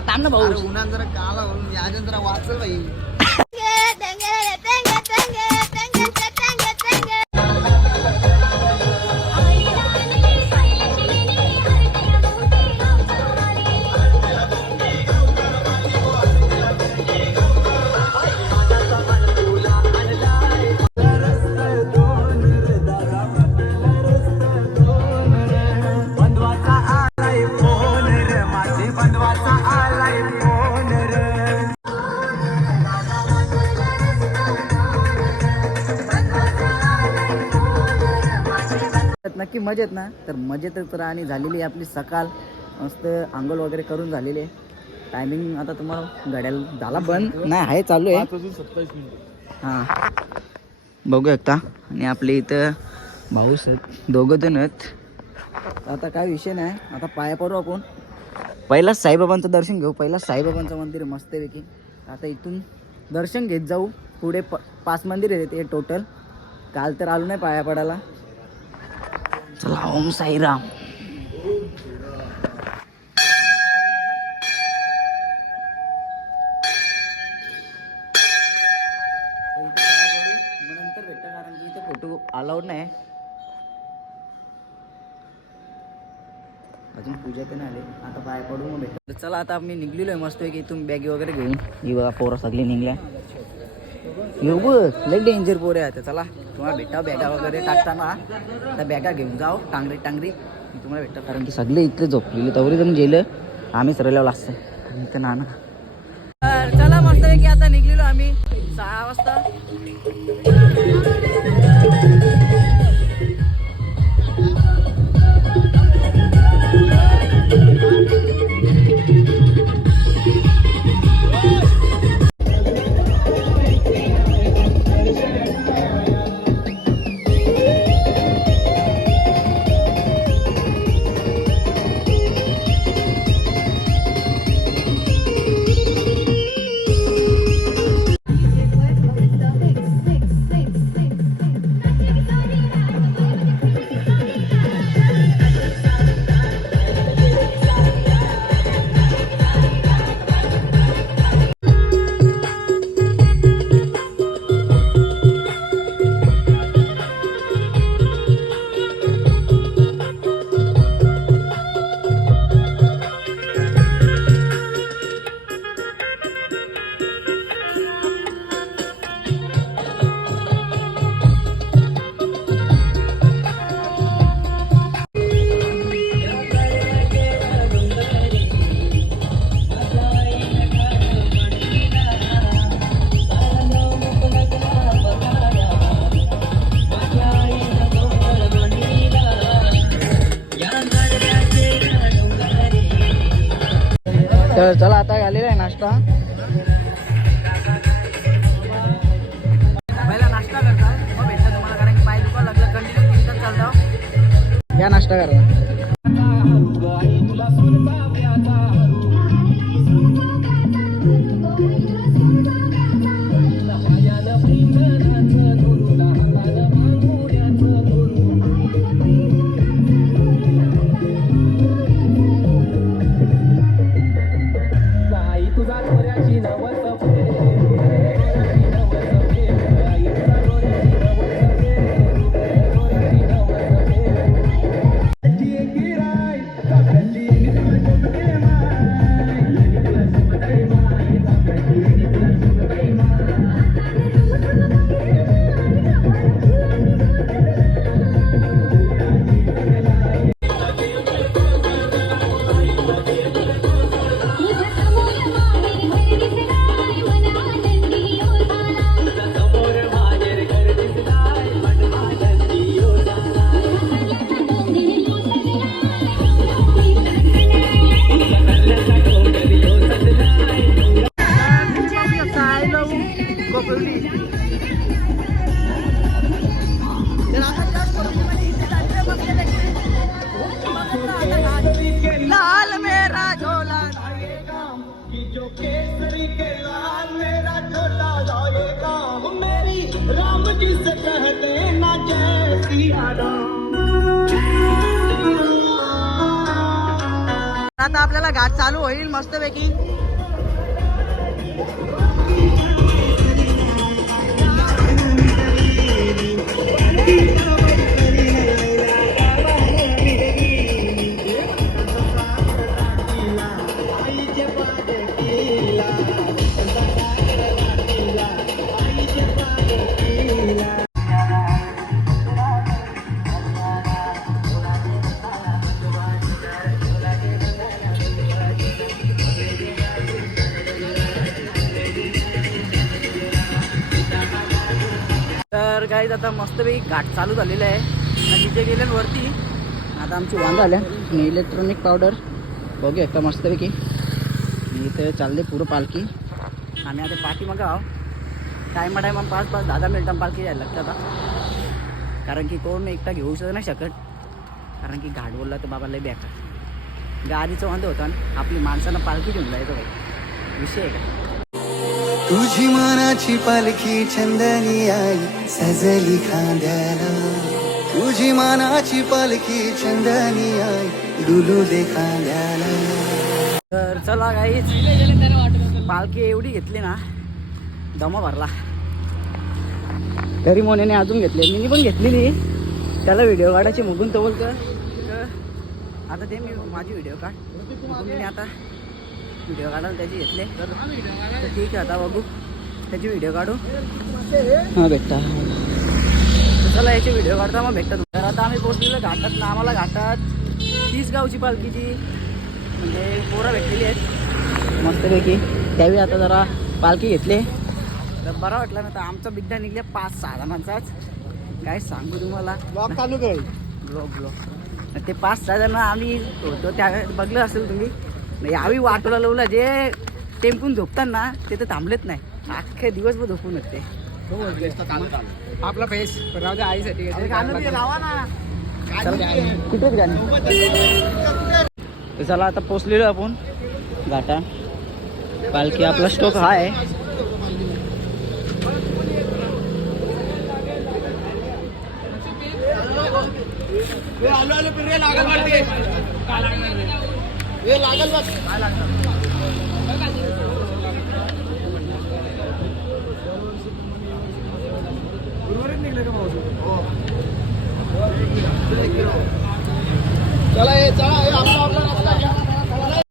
थांब ना भाऊ. उन्हात जरा काला म्हणून या जरा वाचल बाई. नक्की मजेत ना. तर मजेतच राहणी झालेली आहे आपली. सकाळ मस्त आंघोळ वगैरे करून झालेली आहे. टायमिंग आता तुम्हाला घड्याला झाला बंद नाही आहे, चालू आहे 27 मिनिट. हां बघू शकता. आणि आपले इथं भाऊ दोघं जण आहेत. आता काय विषय नाही, आता पाया पडू आपण. पहिला साईबाबांचं दर्शन घेऊ. पहिला साईबाबांचं मंदिर मस्त आहे की. आता इथून दर्शन घेत जाऊ. पुढे 5 मंदिर आहेत ते टोटल. काल तर आलो नाही पाया पडायला. चला ओम साईराम. नंतर भेटतं कारण की इथे फोटो अलाउड नाही. अजून पूजा पण आली. आता पाया पडू मग भेटतं. चला आता आम्ही निघलेलो आहे मस्त की. इथून बॅगी वगैरे घेऊन. ही बघा पोरं सगळी निघल्या. येऊ बघ लई डेंजर पोरे आहे. चला तुम्हाला भेटा बॅगा वगैरे टाकताना. त्या बॅगा घेऊन जाऊ. टांगरी तुम्हाला भेटतं कारण की सगळे इथले झोपलेले. तवरी जण गेलं आम्ही सरल्यावर असतं इथं नाना. तर चला मस्त की आता निघलेलो आम्ही 6 वाजता. तर चला आता आलेला आहे नाश्ता. पहिला नाश्ता करता मग भेटतं तुम्हाला कारण की पाय दुखा लागलं. कंटिन्यू 3 तास चालतो. या नाश्ता करा. लाल मेरा झोला जो केसरी के लाल मेरा झोला जाएगा मेरी राम जी से कह देना जय सिया राम. आता आपल्याला घाट चालू होईल मस्तपैकी. तर काही आता मस्तपैकी घाट चालू झालेला आहे आणि तिथे गेले वरती. आता आमची वांग आल्या आणि इलेक्ट्रॉनिक पावडर बघू एकदा मस्तपैकी. इथे चालले पुरं पालखी. आम्ही आता पाठी मग टायमा 5-10 मिनिटां पालखी यायला लागतं आता. कारण की कोण एकटा घेऊ नाही शकत. कारण की घाट बोलला तर बाबा लय बेकार गाडीचं वांदे होतं आणि आपली माणसानं पालखी घेऊन जायचं भाई विषय आहे का. तुझी मनाची पालखी चंदनी आई सजली खांद्याला. तुझी मनाची पालखी चंदनी आई डुलू दे खांद्याला. तर चला काहीच पालखी एवढी घेतली ना दमा भरला. तरी मोन्याने अजून घेतले मी पण घेतलेली. त्याला व्हिडिओ काढायची मुगून तो बोलतं आता ते मी माझी व्हिडिओ काढ मी आता व्हिडिओ काढायला त्याची घेतले. तर ठीक आहे आता बघू त्याची व्हिडिओ काढू. हां भेटता चला याची व्हिडिओ काढता मग भेटतात. तर आता आम्ही पोहोचलेलो घाटात ना. आम्हाला घाटात 30 गावची पालखीची म्हणजे पोरं भेटलेली आहेत मस्तपैकी. त्यावेळी आता जरा पालखी घेतली तर बरं वाटलं ना. तर आमचा बिड्डा निघल्या 5-6 जणांचाच. काय सांगू तुम्हाला ब्लॉग चालू कर. ब्लॉग ते 5-6 जण आम्ही होतो त्या बघलं असेल तुम्ही. यावी वाटोला लावला जे टेम्पून झोपतात ना ते तर थांबलेत नाही. अख्खे दिवसभर झोपून येते आपला फेस राहू आईसाठी कुठेच गाणी. चला आता पोचलेलो आपण घाटा. पालखी आपला स्टॉक हा आहे.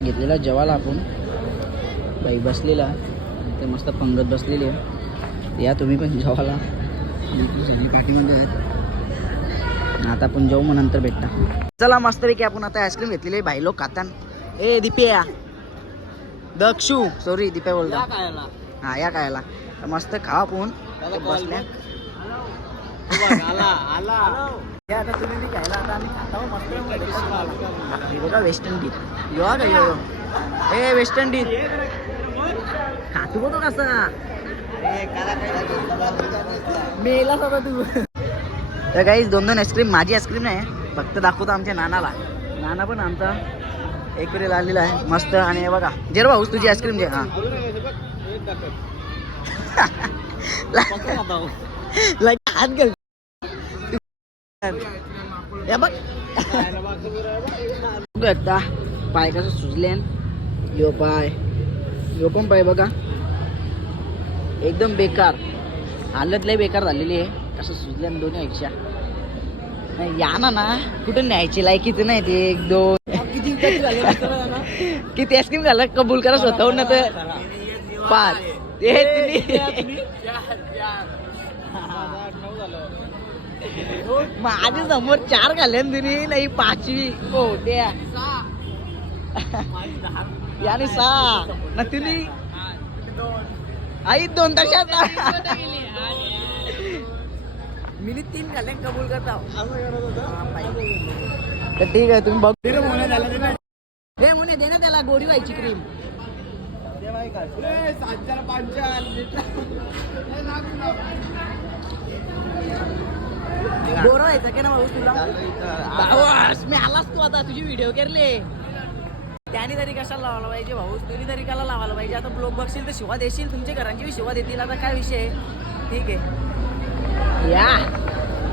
घेतलेला जेवायला आपण बाई बसलेला ते मस्त पंगत बसलेली आहे. या तुम्ही पण जेवायला पाठीमध्ये आहेत. आता आपण जेवू मग नंतर भेटता. चला मस्तपैकी आपण आता आईस्क्रीम घेतलेली आहे. भाई लोक खातान. ए दिप्या दक्षू सॉरी दिप्या बोलता हा या कायला. तर मस्त खा आपण बसल्या. आता तुम्ही बी घ्यायला आता आम्ही खाताव मस्त. बघा वेस्ट इंडिज यो का यो ए वेस्ट इंडिज खातो बघतो कसा मेला सगळं तू. तर काहीच 2-2 आईस्क्रीम माझी आईस्क्रीम नाही फक्त दाखवतो आमच्या नानाला. नाना पण आमचा एक वेळेला आलेला आहे मस्त. आणि हे बघा जेर भाऊस तुझी आईस्क्रीम दे. हां हात घाल बघ एकदा पाय कसं सुजले. यो पाय यो पण पाय बघा एकदम बेकार हालत लय बेकार झालेली आहे. कसं सुजल्या दोन्ही ऐकशा या ना कुठं न्यायची लायकीच नाही ते 1-2 किती आईस्क्रीम घाला कबूल करा स्वतःहून ना तर 5 माझ्या समोर 4 घाले तिने नाही 5वी हो त्या याने 6 ना तिने आई 2 तशात मी 3 घाले कबूल करता. तर ठीक आहे तुम्ही बघ हे म्हणे दे ना त्याला गोडी व्हायची क्रीम. गोरा व्हायचं की ना भाऊ तुला मी आलास तू आता तुझी व्हिडिओ केले त्याने तरी कशाला लावायला पाहिजे भाऊ. तुम्ही तरी कशाला लावायला पाहिजे. आता ब्लॉग बघशील तर शिवा देशील तुमच्या घरांची बी शिवा देतील. आता काय विषय आहे ठीक आहे. या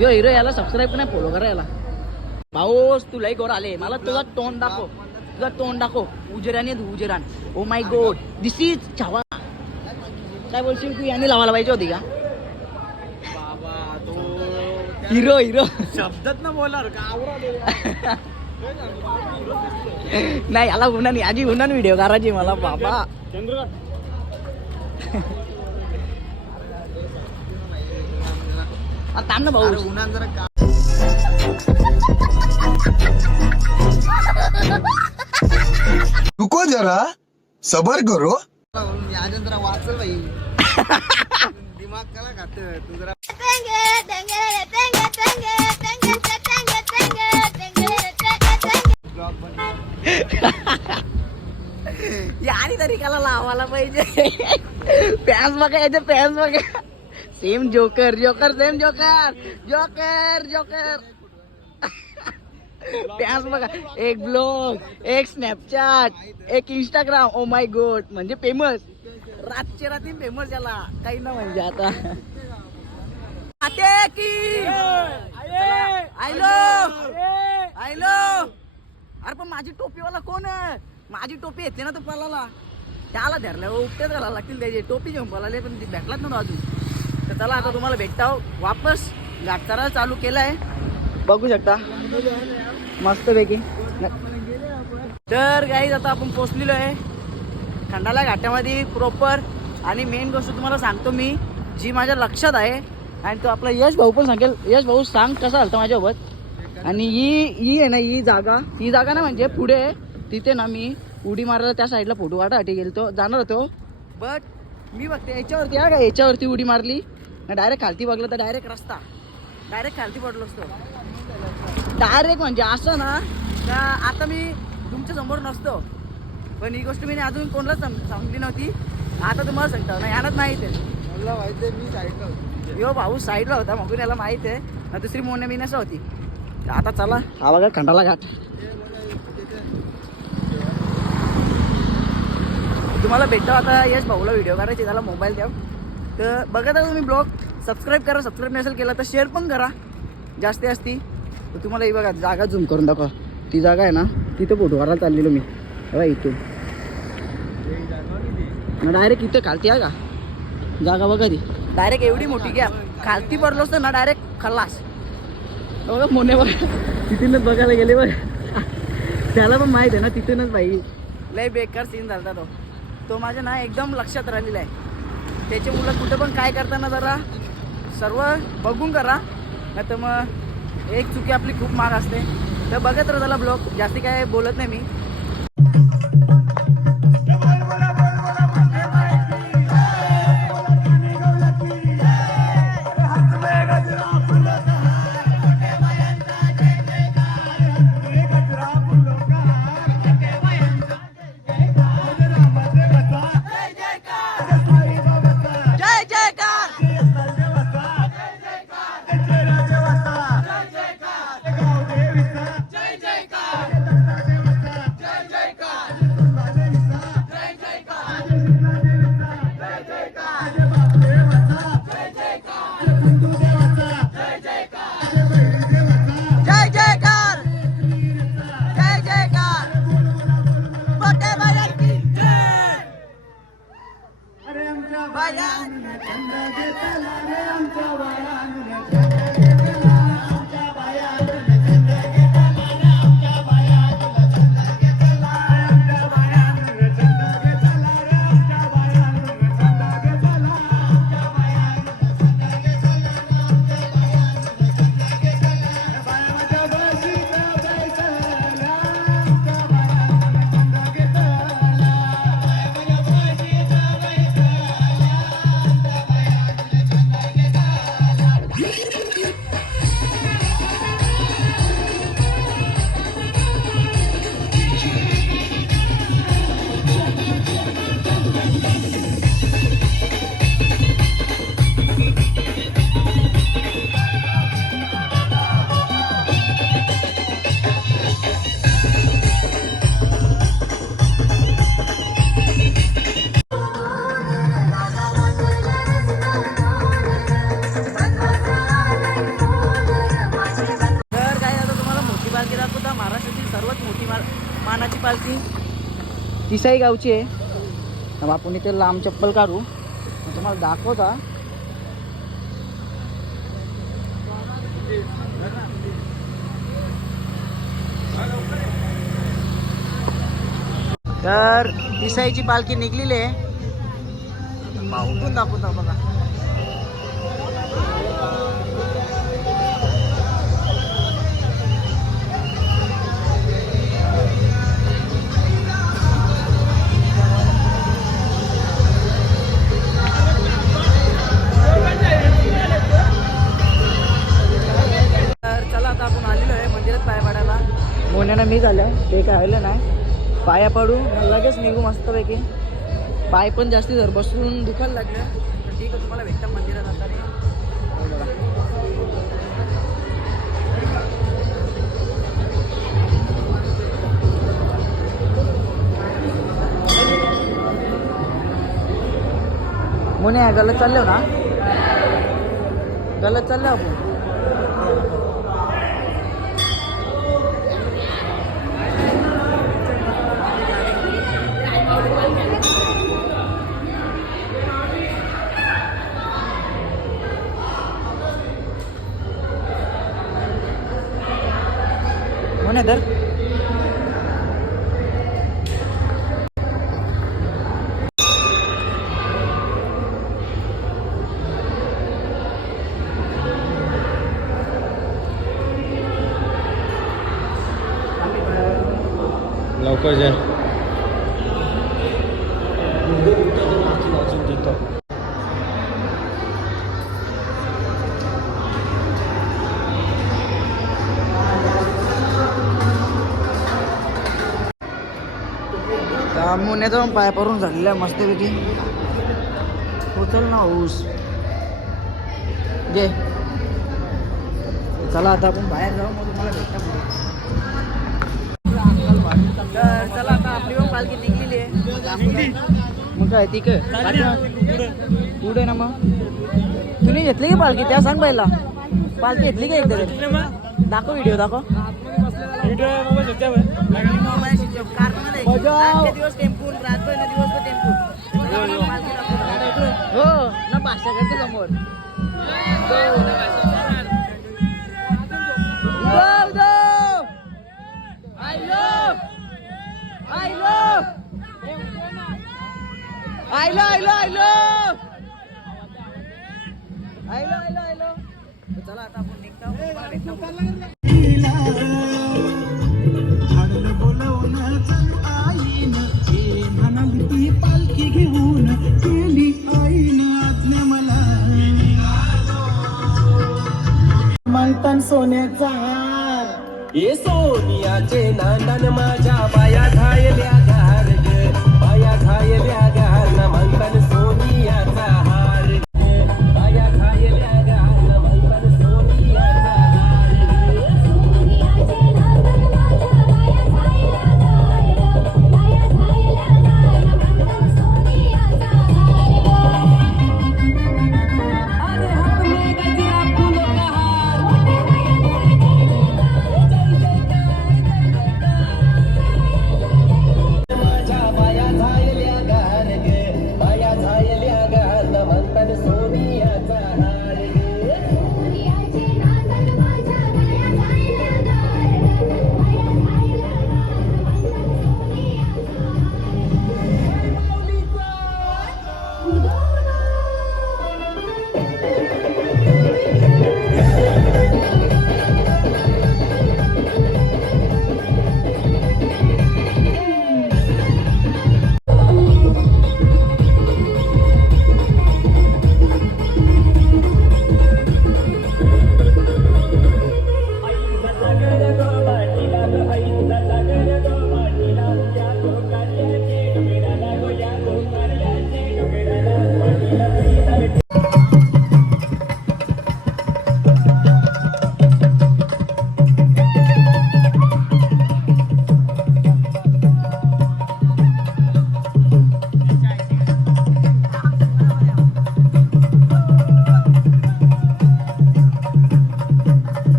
यो हिरो याला सबस्क्राईब नाही फॉलो करा याला. भाऊ तुलाही गोर आले मला तुला तोंड दाखव तुझा तोंड दाखव. उजेराने उजेरान. Oh my god, this is Chhaava. काय बोलशील तू? याने लावायला पाहिजे होती का? बाबा तो हिरो हिरो शब्दात ना बोलार का आवरा नाही, याला गुन्हा आजी गुन्हा व्हिडिओ करायची मला बाबा. थांब ना भाऊ. उन्हात जरा का रुको जरा सबर करो. याजन जरा वाचल बाई दिमाग कला खात तू जरा ब्लॉग बन याने तरी त्याला लावायला पाहिजे. फॅन्स बघा, याचे फॅन्स बघा. Same joker joker same joker joker joker. Fans बघा. एक ब्लॉग, एक स्नॅपचॅट, एक इंस्टाग्राम. ओ माय गॉड, म्हणजे फेमस. रातचे रात्री फेमस याला काही ना म्हणजे आता. आते की आयलो आयलो. अरे पण माझी टोपीवाला कोण आहे? माझी टोपी येते ना तो पलाला, त्याला धरल्या उपटेच घालायला लागतील त्याची. टोपी घेऊन पळाले पण ती भेटलाच नव्हतं अजून. तर चला आता तुम्हाला भेटताव वापस. घाटचारा चालू केलाय, बघू शकता मस्त पैकी. तर गाईज आता आपण पोचलेलो आहे खंडाला घाटामध्ये प्रॉपर. आणि मेन गोष्ट तुम्हाला सांगतो मी, जी माझ्या लक्षात आहे. आणि तो आपला यश भाऊ पण सांगेल. यश भाऊ सांग कसं झालं माझ्यासोबत. आणि ही आहे ना, ही जागा ना म्हणजे पुढे तिथे ना मी उडी मारायला त्या साईडला फोटो काढायसाठी गेलतो, जाणार होतो. बट मी बघते याच्यावरती का याच्यावरती उडी मारली ना, डायरेक्ट खालती बघलं तर डायरेक्ट रस्ता, डायरेक्ट खालती पडलो असतो डायरेक्ट. म्हणजे असं ना का आता मी तुमच्या समोर नसतो. पण ही गोष्ट मी अजून कोणालाच सांगली नव्हती. आता तुम्हाला सांगतो ना, यालाच माहीत आहे. मला माहिती आहे मी साईडला होतो. यो भाऊ साईडला होता मग याला माहित आहे ना. दुसरी मोन्या मी नसं होती. आता चला हा बघा खंडाला घाट. तुम्हाला भेटतो आता यश भाऊला व्हिडिओ करायचे, त्याला मोबाईल द्या. तर बघा आता तुम्ही ब्लॉग सबस्क्राईब करा. सबस्क्राईब नसेल केला तर शेअर पण करा जास्ती असती. तर तुम्हाला ही बघा जागा झूम करून दाखवा. ती जागा आहे ना, तिथं फोटो काढायला चाललेलो मी. बघा इथून डायरेक्ट इथं खालती आहे का जागा बघा. ती डायरेक्ट एवढी मोठी घ्या, खालती पडलो असतं ना डायरेक्ट खल्लास. बघा मोने बघा तिथूनच बघायला गेले बघा. त्याला पण माहीत आहे ना तिथूनच भाई लय बेकार सीन झाला तो माझ्या ना एकदम लक्षात राहिलेला आहे. त्याचे मुलं कुठं पण काय करताना जरा सर्व बघून करा, नाही तर मग एक चुकी आपली खूप माग असते. तर बघत राहा त्याला ब्लॉग, जास्ती काय बोलत नाही मी. तिसाई गावची आहे. मग आपण इथे लांब चप्पल काढू मग तुम्हाला दाखवता. तर तिसाईची पालखी निघलेली आहे. उठून दाखवता बघा. तर चला आता आपण आलेलो आहे मंदिरात पाया पडायला. मोन्यानं मी झालं ते काय आलं नाही. पाया पडू लगेच निघू मस्तपैकी. पाय पण जास्ती जर बसून दुखायला लागलं तर ठीक आहे, तुम्हाला भेटतं मंदिरात आता. मोने गलत चाललो ना, गलत चाललो आपण. मोने धर. लवकर जा. मुन्याचा पण पाया पडून झालेला आहे मस्तपैकी. उचल ना ऊस जे. चला आता आपण बाहेर जाऊ मग तुम्हाला भेटता पुढे. तर चला आता आपली पण पालखी निघलेली आहे. मग काय ती काय पुढे ना. मग तुम्ही घेतली की पालखी त्या सांग पहिला. पालखी घेतली का एकदा दाखव. व्हिडिओ दाखव. दिवस टेम्पून राहतोय ना दिवस तो टेम्पून. हो ना भाषा करते समोर. चला आता आपण निघतो. पालखी घेऊन केली आईने आज्ञा मला. मंथन सोन्याचा हार ये सोनियाचे नांदन माझ्या पाया घायल्या घार ग, पाया घायल्या घार ना मंथन सोनियाचा हार ग, पाया घायल्या घार ना मंथन सोनियाचा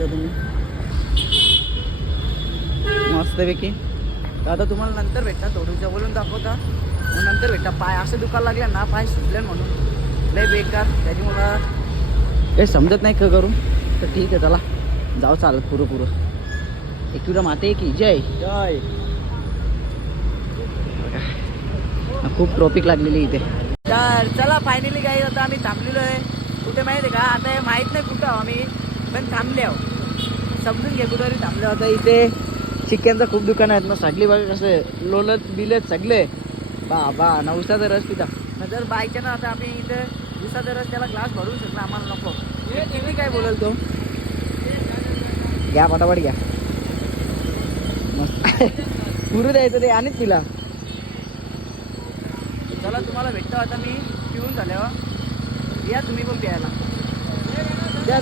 शकता तुम्ही मस्तपैकी. तर आता तुम्हाला नंतर भेटता, थोडं जवळून दाखवता मग नंतर भेटता. पाय असे दुखायला लागले ना, पाय सुटले म्हणून लय बेकार, त्याच्यामुळं काही समजत नाही करू. तर ठीक आहे चला जाऊ चालत पुरं. एकविरा माते की जय जय. खूप ट्रॉफिक लागलेली इथे. तर चला फायनली काही आता आम्ही थांबलेलो आहे. कुठे माहिती आहे का, आता हे माहीत नाही कुठं आम्ही पण थांबले आहो. समजून घे कुठेतरी थांबले होता. इथे चिकनचं खूप दुकान आहेत ना, सगळी बघा कसं लोलत बिलत सगळे बा ना उसाचा रस पिता ना. जर बायच्या ना आता आम्ही इथे उसाचा रस त्याला ग्लास भरून शकला, आम्हाला नको. किती काय बोलल तो, घ्या पटापट घ्या मस्त. पुरू द्यायचं ते आणिच पिला. चला तुम्हाला भेटतो आता मी पिऊन झाल्यावर, या तुम्ही पण प्यायला द्या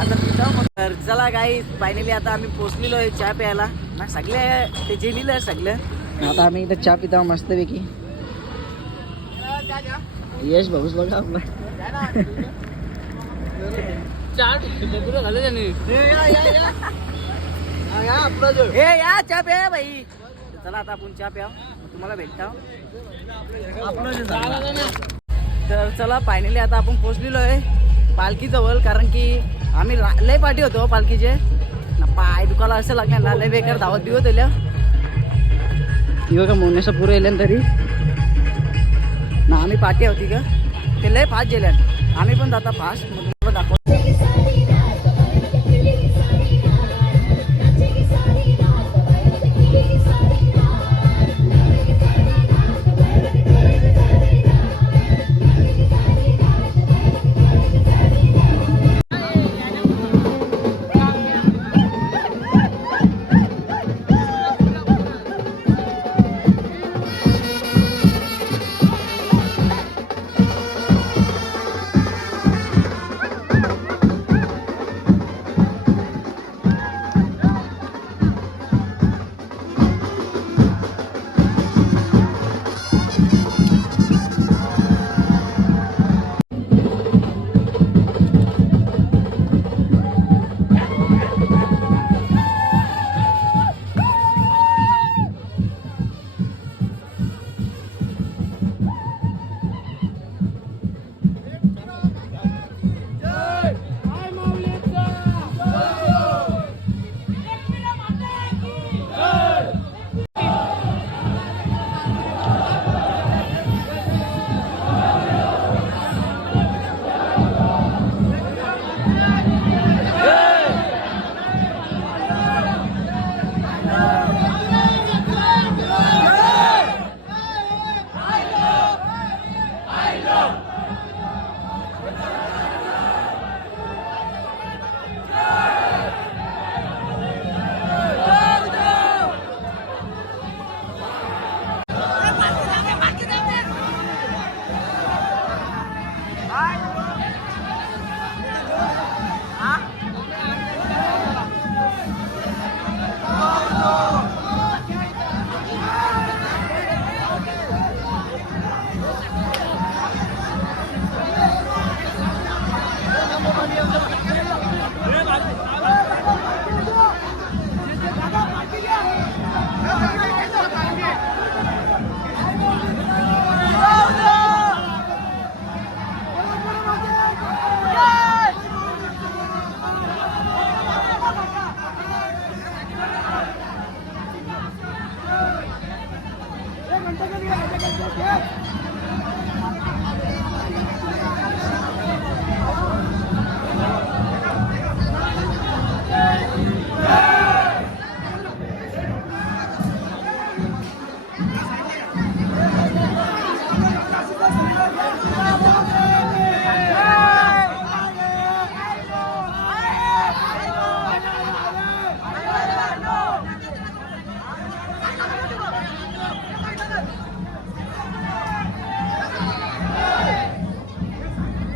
आता पिता. तर चला काही फायनली आता आम्ही पोचलेलो आहे चहा प्यायला ना. सगळे ते जेलिलं आहे सगळं. आता आम्ही इथं चहा पिता मस्तपैकी. यश भाऊस बघा आपला या चहा प्या भाई. चला आता आपण चहा प्या, तुम्हाला भेटता. तर चला फायनली आता आपण पोचलेलो आहे पालखी जवळ, कारण की आम्ही लय पाठी होतो पालखीचे ना. पाय दुखायला असं लागणार ना, लय बेकार धावत बिवत येल्या. बघा मोन्याचा पुरं येल्या तरी ना, आम्ही पाठी होती का ते लय फास्ट गेल्यात. आम्ही पण जाता फास्ट, मग तुम्हाला दाखव.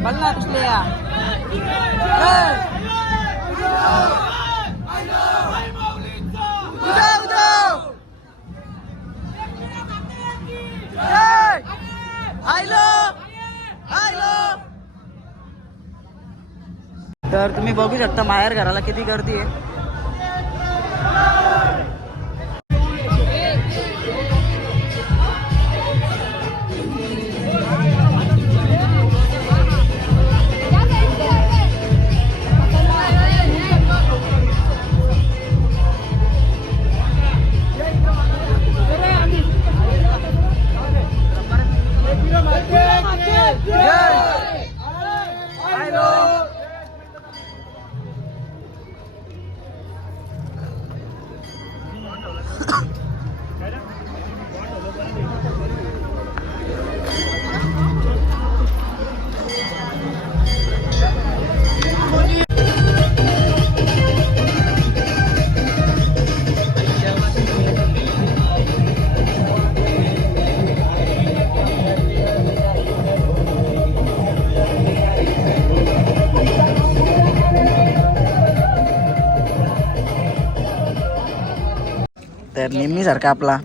Balla कसले या तर तुम्ही बघू शकता माहेर घराला किती गर्दी आहे. तर नेहमीसारखा आपला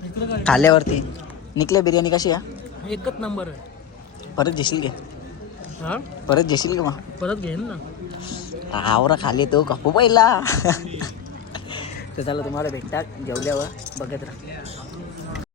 खाल्यावरती निकल्या बिर्याणी कशी आहे? एकच नंबर आहे. परत घेशील घे, हा परत घेशील का मग? परत घेईन ना. आवरा खाली तो कापू पहिला. तर चला तुम्हाला भेटतात जेवल्यावर बघत राहा.